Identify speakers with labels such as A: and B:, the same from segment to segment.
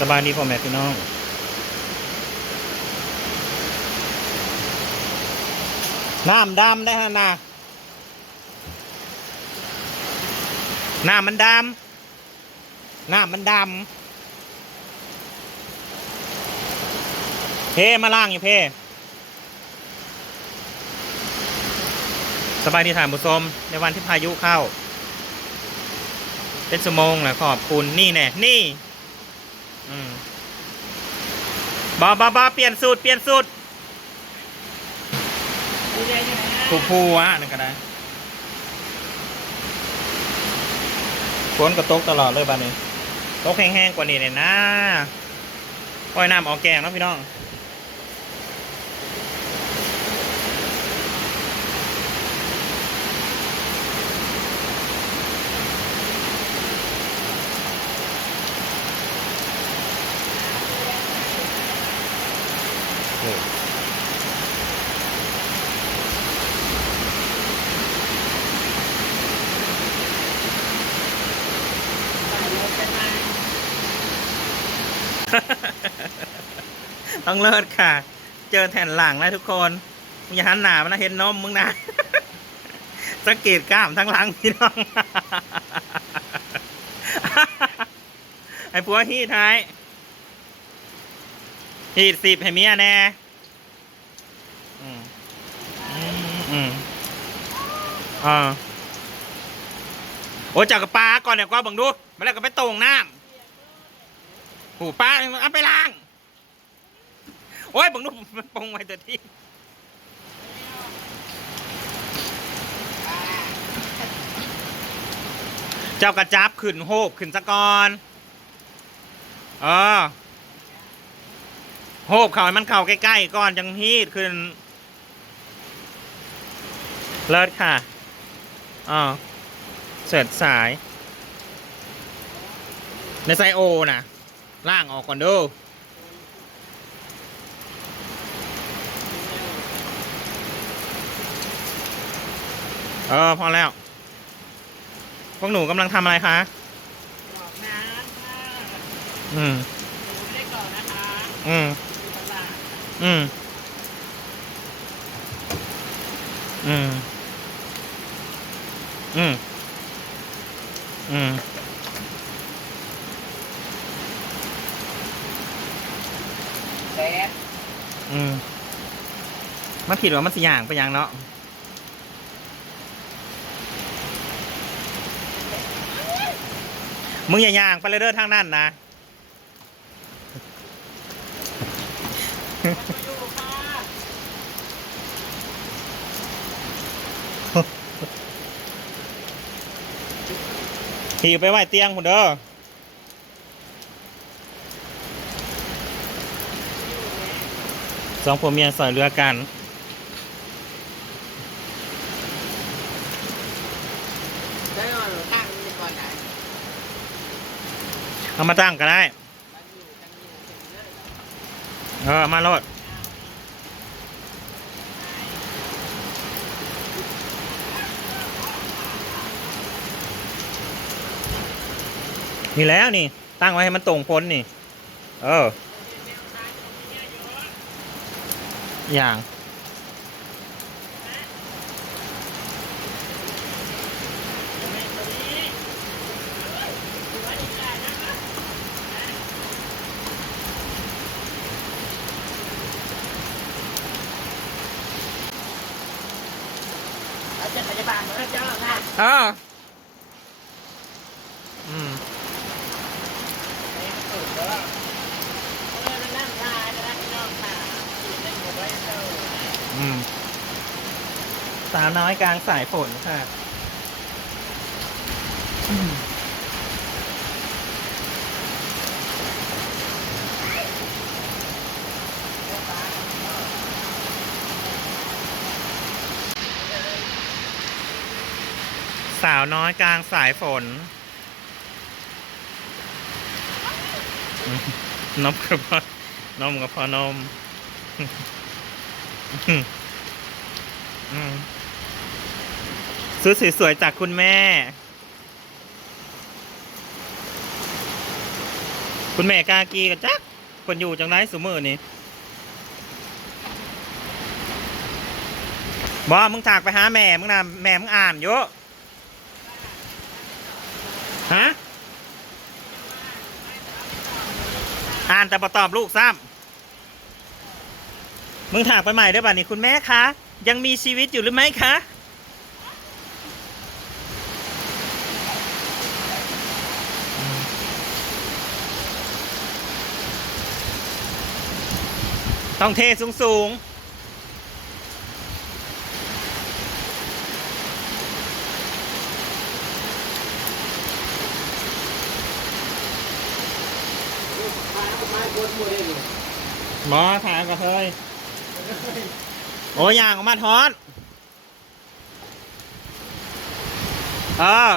A: สบายดีพ่อแม่พี่น้องน้ำดำได้ฮะนะน้ำมันดำน้ำมันดำเพ่มาล่างอยู่เพ่สบายดีถ่ายบุษมในวันที่พายุเข้า เป็นสมงแหละขอบคุณนี่แน่นี่ บอบอบอเปลี่ยนสูตรเปลี่ยนสูตรผู้ผู้วะนั่นก็ได้ฝนก็ตกตลอดเลยบ้านนี้ตกแห้งๆกว่านี้เลยนะปล่อยน้ำออกแกงเนาะพี่น้อง ต้องเลิศค่ะ เจอแผ่นหลังแล้วทุกคน มึงอย่าหันหนามันนะเห็นนมมึงนะสังเกตกล้ามทั้งหลังพี่น้อง ไอ้ผัวฮีดท้ายฮีดสิบให้เมียแน่อืมอืมอ่าโอ้จากกับปลาก่อนเนี่ยก็บังดูมาแล้วก็ไปตรงน้ำ หูป้าเอาไปล้าง โอ้ยบังนูมันปงไว้แต่ที่เจ้ากระจับขึ้นโหบขึ้นสะกอนเออโหบเข่ามันเข่าใกล้ๆก่อนจังฮีดขึ้น เลิศค่ะอ๋อเสร็จสาย ในไซโอน่ะ ล่างออกก่อนดูเออพอแล้ว พวกหนูกำลังทำอะไรคะ
B: กรอกน้ำค่ะ
A: อืม
B: หนูไม่ได้กรอกนะคะ
A: อืม
B: อยู่ตลาด
A: อืม อืม อืม อืม
B: แซ่บ
A: อืม ผิดว่ามันสิอย่างไปอย่างเนาะมึงอย่าย่างไปเลยเด้อทางนั้นนะ
B: อยู่
A: ไปไหวเตียงคุณเด้อสองผัวเมียสอยเรือกัน
B: แล้วนอนหนูตั้งมีก่อนไหน
A: เอามาตั้งก็ได้
B: เอ
A: อ มาโลดนี่แล้วนี่ ตั้งไว้ให้มันตรงพ้นนี่ เออ อย่าง
B: เอาเจ็ดพยาบาลมาให้เจ้าค่ะ
A: เอออืม
B: ไปให้สุดแล้วเออมันนั่งลายไปแล้วพี่น้องค่ะอยู่ในหมดไว้เจ้า
A: อืมสาวน้อยกลางสายฝนค่ะ สาวน้อยกลางสายฝน นมกระเพาะนมกระเพาะนมอืมซื้อสวยๆจากคุณแม่ คุณแม่กากีกันจักคนอยู่จังไรสมือนี่บอมึงถากไปหาแม่ มึงนะแม่มึงอ่านเยอะ ฮะ อ่านแต่ประตอบลูกซ้ำมึงถากไปใหม่ได้ป่ะนี่คุณแม่คะ ยังมีชีวิตอยู่หรือไม่คะต้องเทสูงสูง
B: ไม้บนมือเลย
A: ๆ หมอถามก็เฮ้ยโอ้ยางออกมาทอนเออ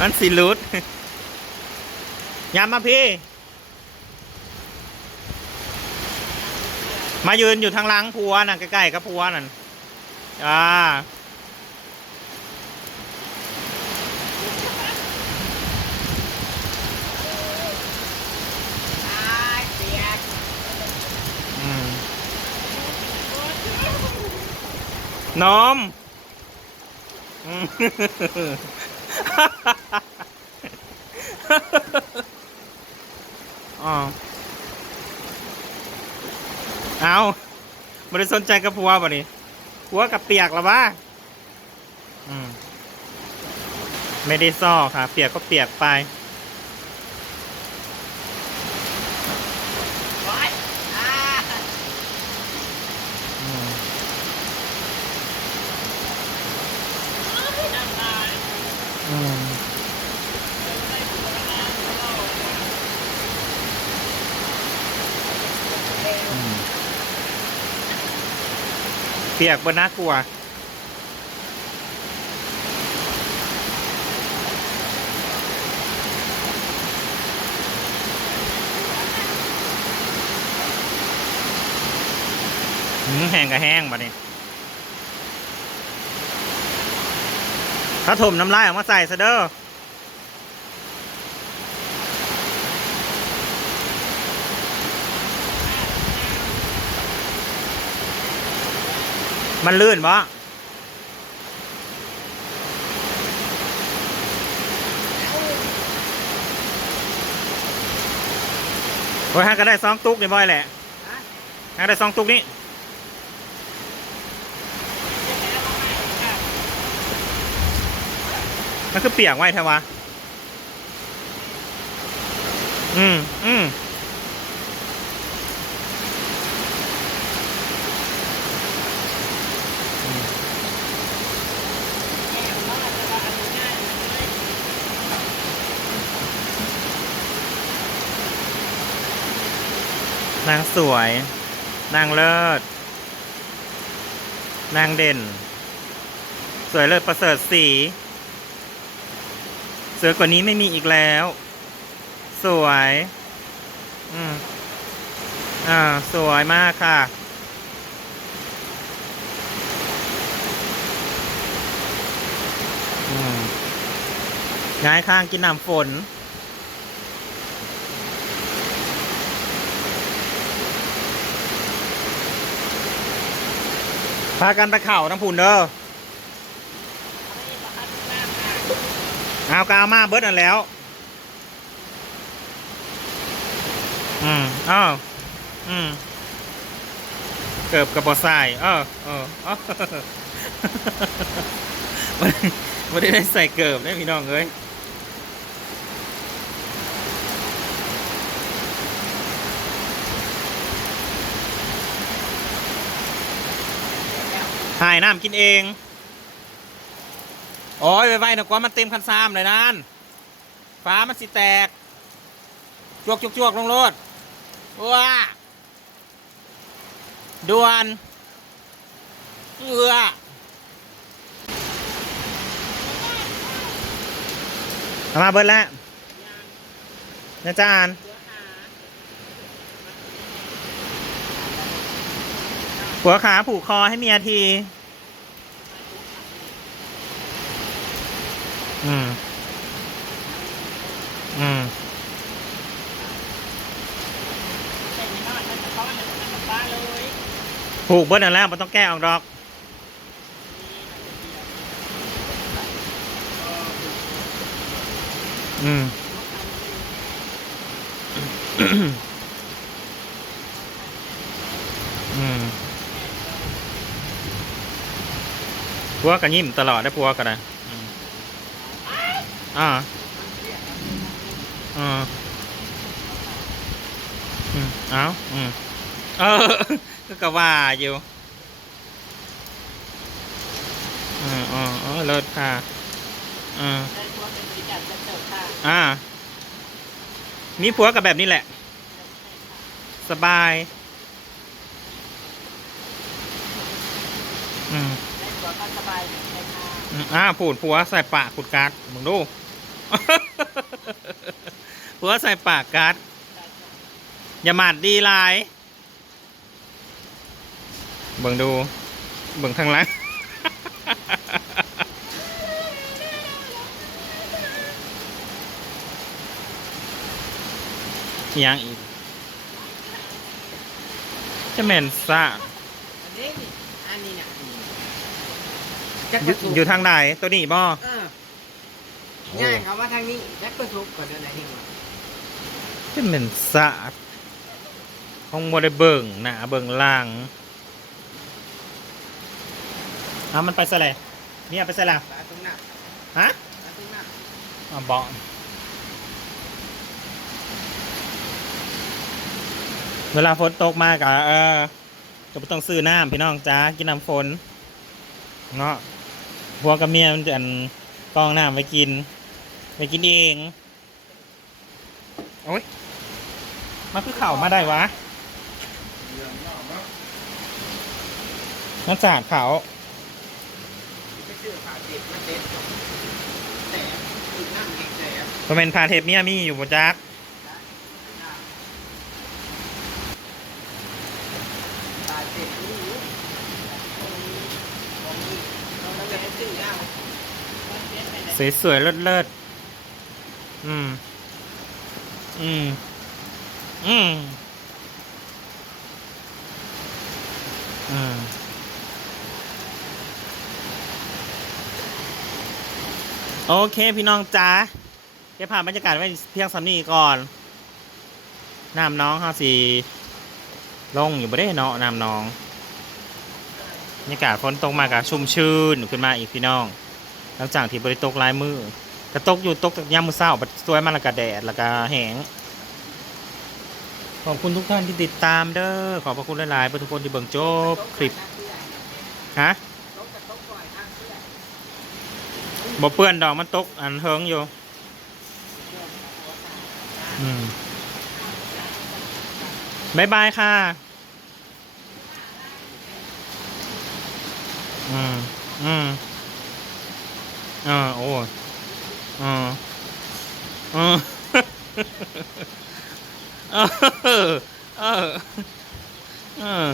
A: มันสิลุดยามมาพี่ มายืนอยู่ทางหลังพัวน่ะใกล้ๆกับพัวนั่นอ่า
B: ตายเปียก
A: อืมนมอืมอ๋อ เอาไม่ได้สนใจกับผัวป่ะนี่ผัวกับเปียกหรอวะอืมไม่ได้ซ่อค่ะ เปียกก็เปียกไป
B: ไว้อ่า
A: อืม
B: น้ำลาย
A: อืม อืมเปียกบนน่ากลัว แห้งก็แห้งบัดนี้ถ้าถมน้ำลายออกมาใส่ซะเด้อ มันลื่นปะโอ้ยฮะก็ได้สองตุกนี่บ่อยแหละฮะได้สองตุกนี่มันคือเปียกไว้แท้วะอืมอืม
B: แม่ว่าจะว่าอันนี้ง่ายเลย
A: นางสวย นางเลิศ นางเด่น สวยเลิศประเสริฐสีสวยกว่านี้ไม่มีอีกแล้ว สวย อืมอ่า สวยมากค่ะ อืมย้ายข้างกินน้ำฝน พากันไปเข่าทั้งผุนเด้อเอากาวมาเบิดอันแล้ว อืมอ้าวอืม เกิบกับบอสายเออเออเออไม่ได้ไม่ได้ได้ใส่เกิบได้พี่น้องเอ้ย ถ่ายน้ำกินเองโอ้ยไวๆน่อยกว่ามันเต็มคันซ้ำเลยนั่นฟ้ามันสิแตก จวกจวกจวกลงรถว้าด่วนเอือมาเบิดแล้วนะจาน หัวขาผูกคอให้เมียที อืม อืม
B: ใส่ไม่นอนมันจะก้อนมันจะมันป้าเลย
A: ผูกเบิ้ลนั่นแล้วมันต้องแก้ออกดอกอืม พัวกันยิ้มตลอดได้พัวกันนะอ่าอ่าอืมเอาอืมเออก็กะว่าอยู่อืมอ๋อเลิศค่ะอืม
B: ได้ตัวเป็นบริการจะเติมค่ะ
A: อ่ามีผัวกับแบบนี้แหละ สบาย อืม
B: ได้ตัว ก็สบายเลยค่ะ
A: อืมอ่าพูดผัวใส่ปากขุดการ์ดมึงดู ผัวใส่ปากการ์ดอย่าหมาดดีหลายเบิ่งดู เบิ่งทางหลัง ยังอีก จะแม่นซ่า
B: อันนี้นี่อันนี้เนี่ย
A: อยู่อยู่ทางใดตัวนี้บ่
B: เออง่ายครับว่าทางนี้แจ็คก็ทุกก่อนเดินไหนที่หัว
A: จะแม่นซ่าคงบ่ได้เบิ่งหน้าเบิ่งล่างเอามันไปซะเลยเนี่ยไปซะแล้ว
B: ปลาตรงหน้า
A: ฮะ
B: ปลาตรงหน้า
A: อ่าบอกเวลาฝนตกมากอะเออก็บ่ต้องซื้อน้ำพี่น้องจ้ากินน้ำฝนเนาะ พวกกับเมียมันจะอันกรองน้ำไว้กิน ไปกินเองโอ้ยมันคือเข่ามาได้วะมันสาดเขา
B: ไปซื้อขาเด็ดมาเด็ดแต่อีกน้ำเองแต่
A: เพราะเป็นพาเทปเมียมีอยู่บนจัก
B: ตาเด็ดนี่อยู่เรา ไม่ได้ซื้อแล้ว
A: สวยๆเลิศอืม อืม อืม อืมโอเคพี่น้องจ้าเก็บภาพบรรยากาศไว้เพียงสำนีก่อนน้ำน้องห้าสีลงอยู่บ่ได้เนาะน้ำน้อง บรรยากาศฝนตกมากะชุ่มชื่นขึ้นมาอีกพี่น้องหลังจากที่บริตกลายมือกระตกอยู่ตกจากยามมือเศร้าบัดสวยมันล้วก็แดดล้วก็แห้งขอบคุณทุกท่านที่ติดตามเด้อขอบพระคุณหลายๆเพื่อทุกคนที่เบิ่งจบคลิปฮะบ่เปื้อนดอกมันตกอันเฮิงอยู่อืมบายบายค่ะ อืมอืมอ่าโอ้อ่าอ่าเออเออเออ